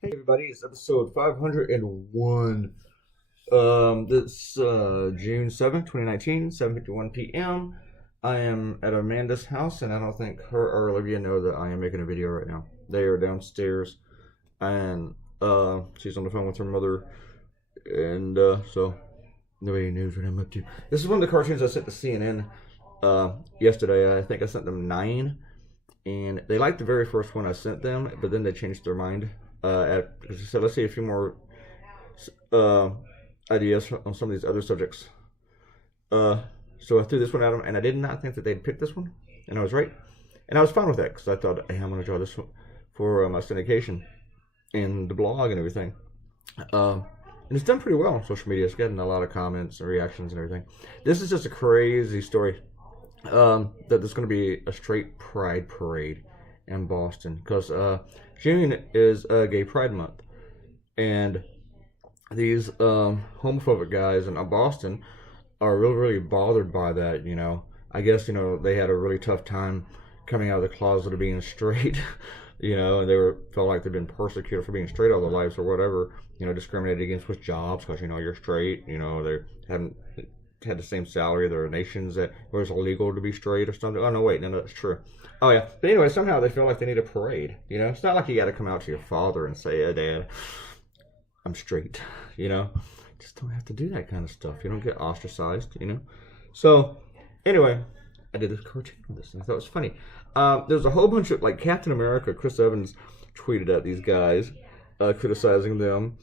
Hey everybody, it's episode 501. This June 7th, 2019, 7:51 p.m. I am at Amanda's house, and I don't think her or Olivia know that I am making a video right now. They are downstairs, and she's on the phone with her mother, and so nobody knows what I'm up to. This is one of the cartoons I sent to CNN yesterday. I think I sent them 9, and they liked the very first one I sent them, but then they changed their mind. Because I said, let's see a few more uh, ideas on some of these other subjects. So I threw this one at them, and I did not think that they'd pick this one, and I was right. And I was fine with that, because I thought, hey, I'm going to draw this one for my syndication and the blog and everything. And it's done pretty well on social media. It's getting a lot of comments and reactions and everything. This is just a crazy story that there's going to be a straight pride parade in Boston, because June is Gay Pride Month, and these homophobic guys in Boston are really bothered by that. I guess they had a really tough time coming out of the closet of being straight. And they felt like they've been persecuted for being straight all their lives or whatever. Discriminated against with jobs because you're straight. They haven't had the same salary. There are nations that where it's illegal to be straight or something. Oh no, wait, no, that's true. Oh yeah, but anyway, somehow they feel like they need a parade. It's not like you got to come out to your father and say, "Hey, Dad, I'm straight." Just don't have to do that kind of stuff. You don't get ostracized. So anyway, I did this cartoon on this, and I thought it was funny. There's a whole bunch of Captain America. Chris Evans tweeted at these guys, criticizing them.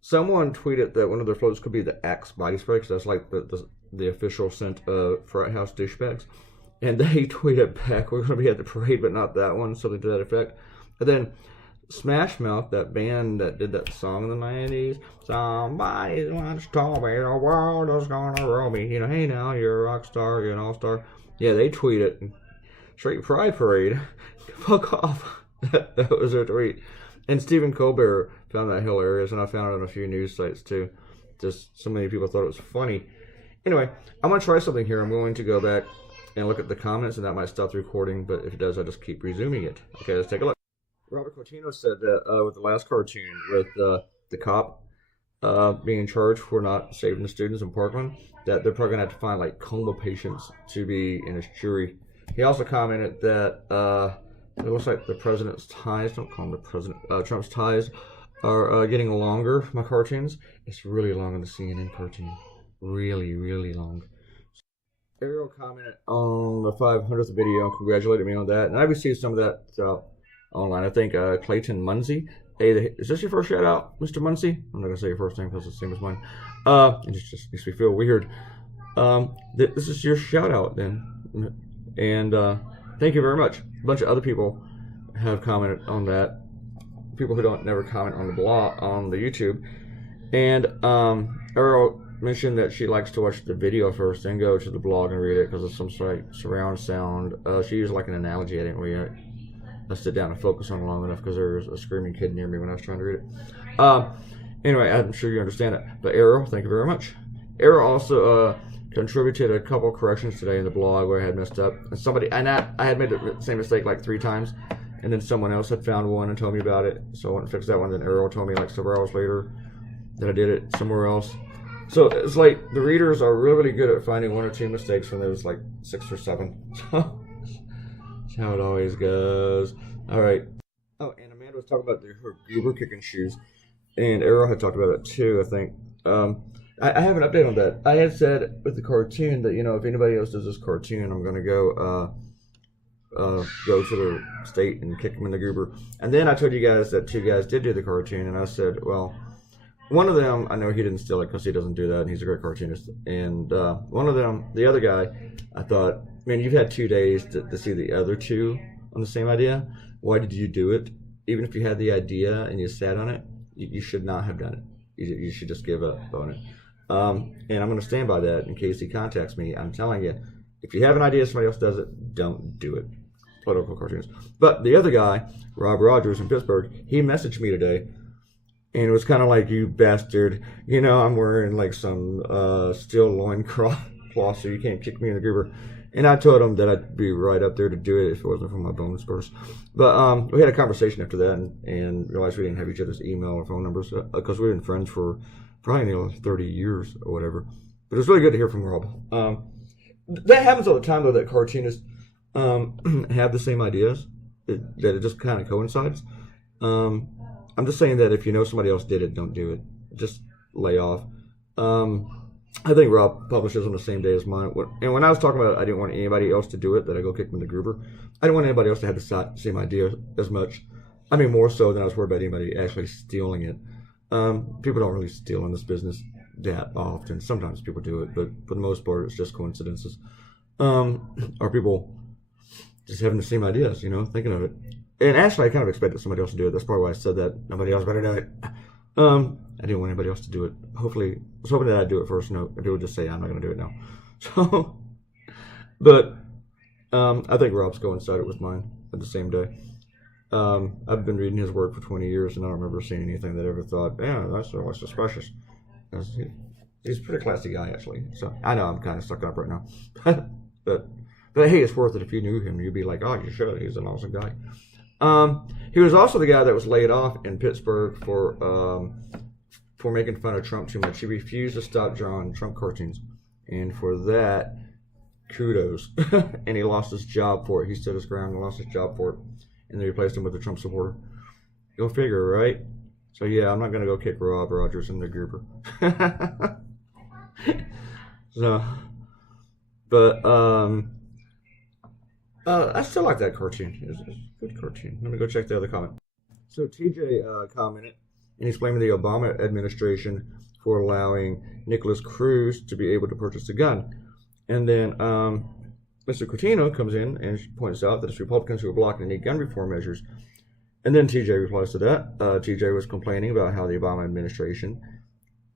Someone tweeted that one of their floats could be the Axe body spray, because that's like the official scent of frat house douchebags. And they tweeted back, "We're going to be at the parade, but not that one," something to that effect. And then Smash Mouth, that band that did that song in the 90s, "Somebody once told me the world was going to roll me. Hey now, you're a rock star, you're an all-star." Yeah, they tweeted, "Straight Pride Parade. Fuck off." That was their tweet. And Stephen Colbert found that hilarious, and I found it on a few news sites too. Just so many people thought it was funny. Anyway, I'm going to try something here. I'm going to go back and look at the comments, and that might stop the recording, but if it does, I'll just keep resuming it. Okay, let's take a look. Robert Cortino said that with the last cartoon, with the cop being charged for not saving the students in Parkland, that they're probably going to have to find coma patients to be in his jury. He also commented that it looks like the president's ties, don't call him the president, Trump's ties are getting longer. My cartoons, it's really long in the CNN cartoon. Really, really long. Ariel commented on the 500th video and congratulated me on that. And I received some of that throughout online. I think Claytoonz.com. Hey, is this your first shout out, Mr. Muncie? I'm not going to say your first name because it's the same as mine. It just makes me feel weird. This is your shout out then. And thank you very much. A bunch of other people have commented on that. People who don't never comment on the blog, on the YouTube. And Ariel mentioned that she likes to watch the video first, then go to the blog and read it because of some sort of surround sound. She used an analogy. I didn't really sit down and focus on it long enough because there was a screaming kid near me when I was trying to read it. Anyway, I'm sure you understand it. But Ariel, thank you very much. Ariel also contributed a couple corrections today in the blog where I had messed up. And I had made the same mistake 3 times, and then someone else had found one and told me about it. So I went and fixed that one. Then Ariel told me several hours later that I did it somewhere else. So it's the readers are really good at finding 1 or 2 mistakes when there's 6 or 7. So that's how it always goes. All right. Oh, and Amanda was talking about her goober kicking shoes, and Ariel had talked about it too, I think. I have an update on that. I had said with the cartoon that if anybody else does this cartoon, I'm gonna go to the state and kick them in the goober. And then I told you guys that 2 guys did do the cartoon, and I said, well, one of them, I know he didn't steal it because he doesn't do that, and he's a great cartoonist. And one of them, the other guy, I thought, man, you've had 2 days to see the other 2 on the same idea. Why did you do it? Even if you had the idea and you sat on it, you should not have done it. You should just give up on it. And I'm going to stand by that in case he contacts me. I'm telling you, if you have an idea, somebody else does it, don't do it. Political cartoons. But the other guy, Rob Rogers in Pittsburgh, he messaged me today. And it was kind of "You bastard, I'm wearing some steel loincloth so you can't kick me in the goober." And I told him that I'd be right up there to do it if it wasn't for my bone spurs. But we had a conversation after that and realized we didn't have each other's email or phone numbers because we've been friends for probably 30 years or whatever. But it was really good to hear from Rob. That happens all the time, though, that cartoonists have the same ideas, that it just kind of coincides. I'm just saying that if you know somebody else did it, don't do it. Just lay off. I think Rob publishes on the same day as mine. And when I was talking about it, I didn't want anybody else to do it, that I go kick him in the groover. I didn't want anybody else to have the same idea as much. I mean, more so than I was worried about anybody actually stealing it. People don't really steal in this business that often. Sometimes people do it, but for the most part, it's just coincidences. Or people just having the same ideas, thinking of it. And actually, I kind of expected somebody else to do it. That's probably why I said that. Nobody else better do it. I didn't want anybody else to do it. Hopefully, I was hoping that I'd do it first. No, I would just say I'm not going to do it now. So, but I think Rob's coincided with mine at the same day. I've been reading his work for 20 years, and I don't remember seeing anything that I ever thought, yeah, that's suspicious. He's a pretty classy guy, actually. So I know I'm kind of stuck up right now, but hey, it's worth it. If you knew him, you'd be like, oh, you should. He's an awesome guy. He was also the guy that was laid off in Pittsburgh for making fun of Trump too much. He refused to stop drawing Trump cartoons, and for that, kudos. And he lost his job for it. He stood his ground and lost his job for it, and they replaced him with a Trump supporter. Go figure, right? So yeah, I'm not gonna go kick Rob Rogers in the grouper. So, but I still like that cartoon. It's a good cartoon. Let me go check the other comment. So TJ commented, and he's blaming the Obama administration for allowing Nicholas Cruz to be able to purchase a gun. And then Mr. Coutinho comes in and points out that it's Republicans who are blocking any gun reform measures. And then TJ replies to that. TJ was complaining about how the Obama administration,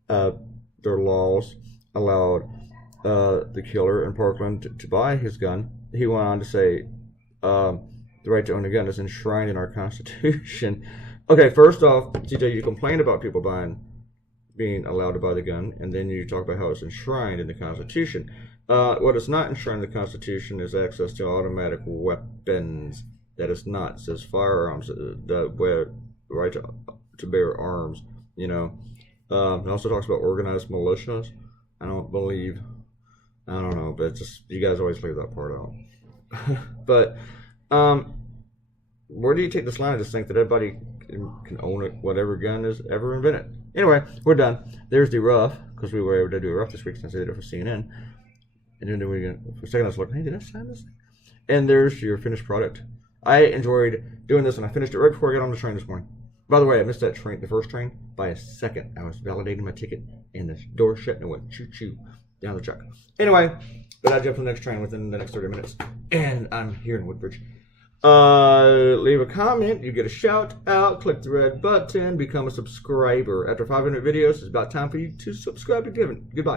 their laws allowed the killer in Parkland to buy his gun. He went on to say, the right to own a gun is enshrined in our Constitution. Okay, first off, TJ, you complained about people being allowed to buy the gun, and then you talk about how it's enshrined in the Constitution. What is not enshrined in the Constitution is access to automatic weapons. That is not. It says firearms, the right to bear arms. It also talks about organized militias. I don't know, but it's just, you guys always leave that part out. But where do you take this line? I just think that everybody can own it, whatever gun is ever invented. Anyway, we're done. There's the rough, because we were able to do a rough this week since I did it for CNN. And then for a second I was like, hey, did I sign this thing? And there's your finished product. I enjoyed doing this, and I finished it right before I got on the train this morning. By the way, I missed that train, the first train, by a second. I was validating my ticket, and the door shut, and it went choo-choo down the track. Anyway, but I jumped on the next train within the next 30 minutes, and I'm here in Woodbridge. Leave a comment, you get a shout out, click the red button, become a subscriber. After 500 videos, it's about time for you to subscribe to Kevin. Goodbye.